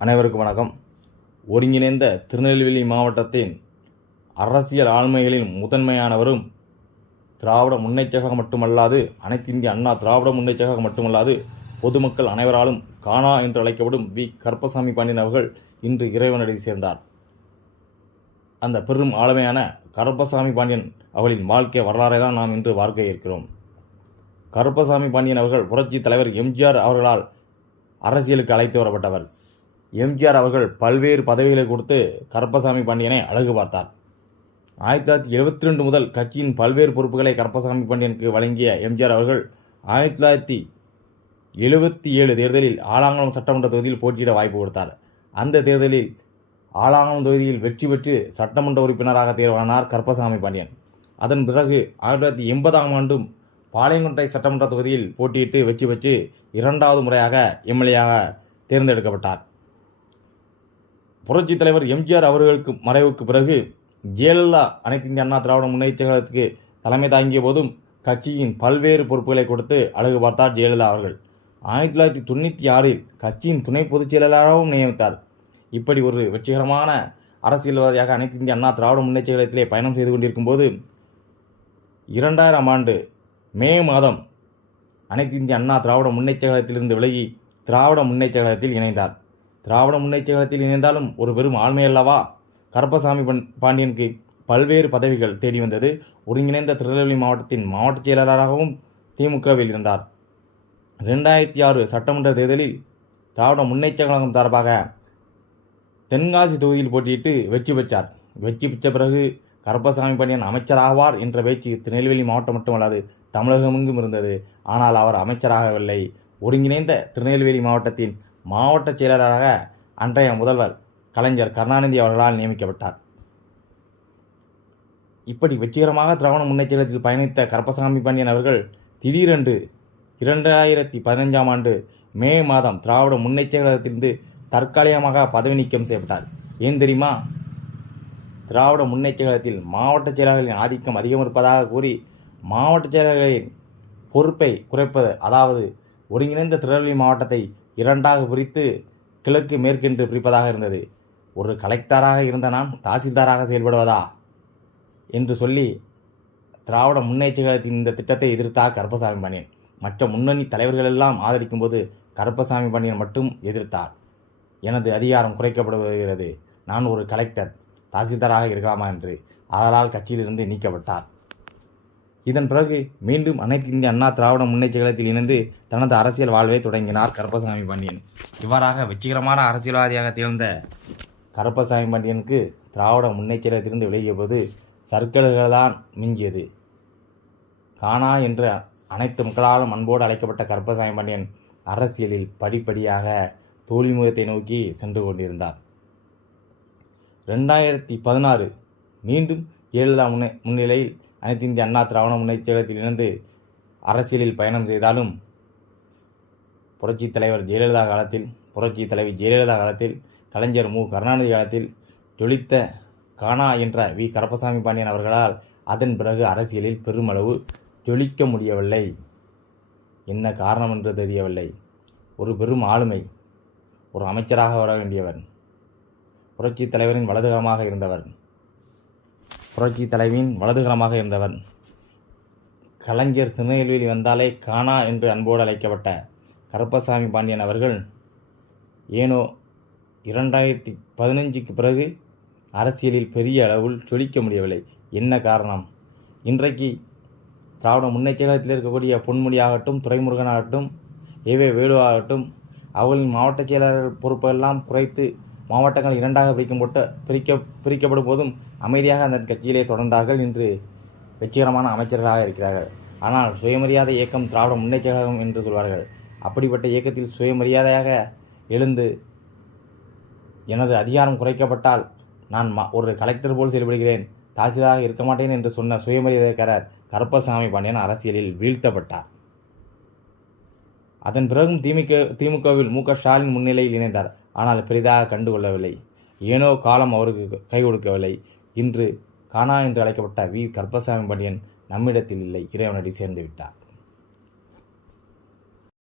அனைவருக்கும் வணக்கம். ஒருங்கிணைந்த திருநெல்வேலி மாவட்டத்தின் அரசியல் ஆளுமைகளின் முதன்மையானவரும் திராவிட முன்னேற்றக் மட்டுமல்லாது அனைத்து இந்திய அண்ணா திராவிட முன்னேற்றக் மட்டுமல்லாது பொதுமக்கள் அனைவராலும் காணா என்று அழைக்கப்படும் வி. கருப்பசாமி பாண்டியன் அவர்கள் இன்று இறைவனடி சேர்ந்தார். அந்த பெரும் ஆளுமையான கருப்பசாமி பாண்டியன் அவர்களின் வாழ்க்கை வரலாறை தான் நாம் இன்று பார்க்க இருக்கிறோம். கருப்பசாமி பாண்டியன் அவர்கள் புரட்சி தலைவர் எம்ஜிஆர் அவர்களால் அரசியலுக்கு அழைத்து வரப்பட்டவர். எம்ஜிஆர் அவர்கள் பல்வேறு பதவிகளை கொடுத்து கருப்பசாமி பாண்டியனை அழகு பார்த்தார். 1972 முதல் கட்சியின் பல்வேறு பொறுப்புகளை கருப்பசாமி பாண்டியனுக்கு வழங்கிய எம்ஜிஆர் அவர்கள் 1977 தேர்தலில் ஆலாங்குளம் சட்டமன்ற தொகுதியில் போட்டியிட வாய்ப்பு கொடுத்தார். அந்த தேர்தலில் ஆலாங்குளம் தொகுதியில் வெற்றி பெற்று சட்டமன்ற உறுப்பினராக தேர்வானார் கருப்பசாமி பாண்டியன். அதன் பிறகு 1980ஆம் ஆண்டும் பாளையங்கோட்டை சட்டமன்ற தொகுதியில் போட்டியிட்டு வெற்றி பெற்று இரண்டாவது முறையாக எம்எல்ஏயாக தேர்ந்தெடுக்கப்பட்டார். புரட்சித் தலைவர் எம்ஜிஆர் அவர்களுக்கு மறைவுக்கு பிறகு ஜெயலலிதா அனைத்து இந்திய அண்ணா திராவிட முன்னேற்றக் கழகத்துக்கு தலைமை தாங்கிய போதும் கட்சியின் பல்வேறு பொறுப்புகளை கொடுத்து அழகு பார்த்தார் ஜெயலலிதா அவர்கள். 1996இல் கட்சியின் துணை பொதுச் செயலாளராகவும் நியமித்தார். இப்படி ஒரு வெற்றிகரமான அரசியல்வாதியாக அனைத்து இந்திய அண்ணா திராவிட முன்னேற்றக் கழகத்திலே பயணம் செய்து கொண்டிருக்கும் போது 2000ஆம் ஆண்டு மே மாதம் அனைத்து இந்திய அண்ணா திராவிட முன்னேற்றக் கழகத்திலிருந்து விலகி திராவிட முன்னேற்றக் கழகத்தில் இணைந்தார். திராவிட முன்னேற்றக் கழகத்தில் இணைந்தாலும் ஒரு பெரும் ஆளுமை அல்லவா. கருப்பசாமி பாண்டியனுக்கு பல்வேறு பதவிகள் தேடி வந்தது. ஒருங்கிணைந்த திருநெல்வேலி மாவட்டத்தின் மாவட்ட செயலாளராகவும் திமுகவில் இருந்தார். 2006 சட்டமன்ற தேர்தலில் திராவிட முன்னேற்றக் கழகம் சார்பாக தென்காசி தொகுதியில் போட்டியிட்டு வெற்றி பெற்றார். வெற்றி பெற்ற பிறகு கருப்பசாமி பாண்டியன் அமைச்சராவார் என்ற பேச்சு திருநெல்வேலி மாவட்டம் மட்டுமல்லாது தமிழகமெங்கும் இருந்தது. ஆனால் அவர் அமைச்சராகவில்லை. ஒருங்கிணைந்த திருநெல்வேலி மாவட்டத்தின் மாவட்ட செயலாளராக அன்றைய முதல்வர் கலைஞர் கருணாநிதி அவர்களால் நியமிக்கப்பட்டார். இப்படி வெற்றிகரமாக திராவிட முன்னேற்றத்தில் பயணித்த கருப்பசாமி பாண்டியன் அவர்கள் திடீரென்று 2015ஆம் ஆண்டு மே மாதம் திராவிட முன்னேற்றக் கழகத்திலிருந்து தற்காலிகமாக பதவி நீக்கம் செய்யப்பட்டார். ஏன் தெரியுமா? திராவிட முன்னேற்றக் கழகத்தில் மாவட்ட செயலாளர்களின் ஆதிக்கம் அதிகம் இருப்பதாக கூறி மாவட்ட செயலாளர்களின் பொறுப்பை குறைப்பது, அதாவது ஒருங்கிணைந்த திருநெல்வேலி மாவட்டத்தை இரண்டாக பிரித்து கிழக்கு மேற்கென்று பிரிப்பதாக இருந்தது. ஒரு கலெக்டராக இருந்த நான் தாசில்தாராக செயல்படுவதா என்று சொல்லி திராவிட முன்னேற்றக் கழகத்தின் இந்த திட்டத்தை எதிர்த்தார் கருப்பசாமி பாண்டியன். மற்ற முன்னணி தலைவர்கள் எல்லாம் ஆதரிக்கும் போது கருப்பசாமி பாண்டியன் மட்டும் எதிர்த்தார். எனது அதிகாரம் குறைக்கப்படுகிறது, நான் ஒரு கலெக்டர் தாசில்தாராக இருக்கலாமா என்று. அதனால் கட்சியிலிருந்து நீக்கப்பட்டார். இதன் பிறகு மீண்டும் அனைத்து இந்திய அண்ணா திராவிட முன்னேற்றக் கழகத்தில் இணைந்து தனது அரசியல் வாழ்வை தொடங்கினார் கருப்பசாமி பாண்டியன். இவ்வாறாக வெற்றிகரமான அரசியல்வாதியாக திகழ்ந்த கருப்பசாமி பாண்டியனுக்கு திராவிட முன்னேற்றக் கழகத்திலிருந்து விலகிய போது சர்க்கல்கள் தான் மிஞ்சியது. காணா என்று அனைத்து மக்களாலும் அன்போடு அழைக்கப்பட்ட கருப்பசாமி பாண்டியன் அரசியலில் படிப்படியாக தோல்விமுகத்தை நோக்கி சென்று கொண்டிருந்தார். 2016 மீண்டும் ஜெயலலிதா முன்னிலையில் அனைத்து இந்திய அண்ணா திராவிட முன்னேற்றக் கழகத்தில் இணைந்து அரசியலில் பயணம் செய்தாலும் புரட்சித் தலைவர் ஜெயலலிதா காலத்தில், புரட்சி தலைவி ஜெயலலிதா காலத்தில், கலைஞர் மு. கருணாநிதி காலத்தில் ஜொலித்த காணா என்ற வி. கருப்பசாமி பாண்டியன் அவர்களால் அதன் பிறகு அரசியலில் பெருமளவு ஜொலிக்க முடியவில்லை. என்ன காரணம் என்று தெரியவில்லை. ஒரு பெரும் ஆளுமை, ஒரு அமைச்சராக வர வேண்டியவர், புரட்சி தலைவரின் வலதுகரமாக இருந்தவர், புரட்சி தலைவியின் வலதுகரமாக இருந்தவர். கலைஞர் திருநெல்வேலி வந்தாலே காணா என்று அன்போடு அழைக்கப்பட்ட கருப்பசாமி பாண்டியன் அவர்கள் ஏனோ 2015க்கு பிறகு அரசியலில் பெரிய அளவில் ஜொலிக்க முடியவில்லை. என்ன காரணம்? இன்றைக்கு திராவிட முன்னேற்றக் கழகத்தில் இருக்கக்கூடிய பொன்முடி ஆகட்டும், துரைமுருகன் ஆகட்டும், ஏவே வேலு ஆகட்டும், அவர்களின் மாவட்ட செயலாளர் பொறுப்பெல்லாம் குறைத்து மாவட்டங்கள் இரண்டாக பிரிக்கப்படும் போதும் அமைதியாக அந்த கட்சியிலே தொடர்ந்தார்கள். இன்று வெற்றிகரமான அமைச்சர்களாக இருக்கிறார்கள். ஆனால் சுயமரியாதை இயக்கம் திராவிட முன்னேற்றக் கழகம் என்று சொல்வார்கள். அப்படிப்பட்ட இயக்கத்தில் சுயமரியாதையாக எழுந்து எனது அதிகாரம் குறைக்கப்பட்டால் நான் ஒரு கலெக்டர் போல் செயல்படுகிறேன், தாசில்தாராக இருக்க மாட்டேன் என்று சொன்ன சுயமரியாதைக்காரர் கருப்பசாமி பாண்டியன் அரசியலில் வீழ்த்தப்பட்டார். அதன் பிறகும் திமுகவில் மு. க. ஸ்டாலின் முன்னிலையில் இணைந்தார். ஆனால் பெரிதாக கண்டுகொள்ளவில்லை. ஏனோ காலம் அவருக்கு கை கொடுக்கவில்லை. இன்று காணா என்று அழைக்கப்பட்ட வி. கருப்பசாமி பாண்டியன் நம்மிடத்தில் இல்லை, இறைவனடி சேர்ந்து விட்டார்.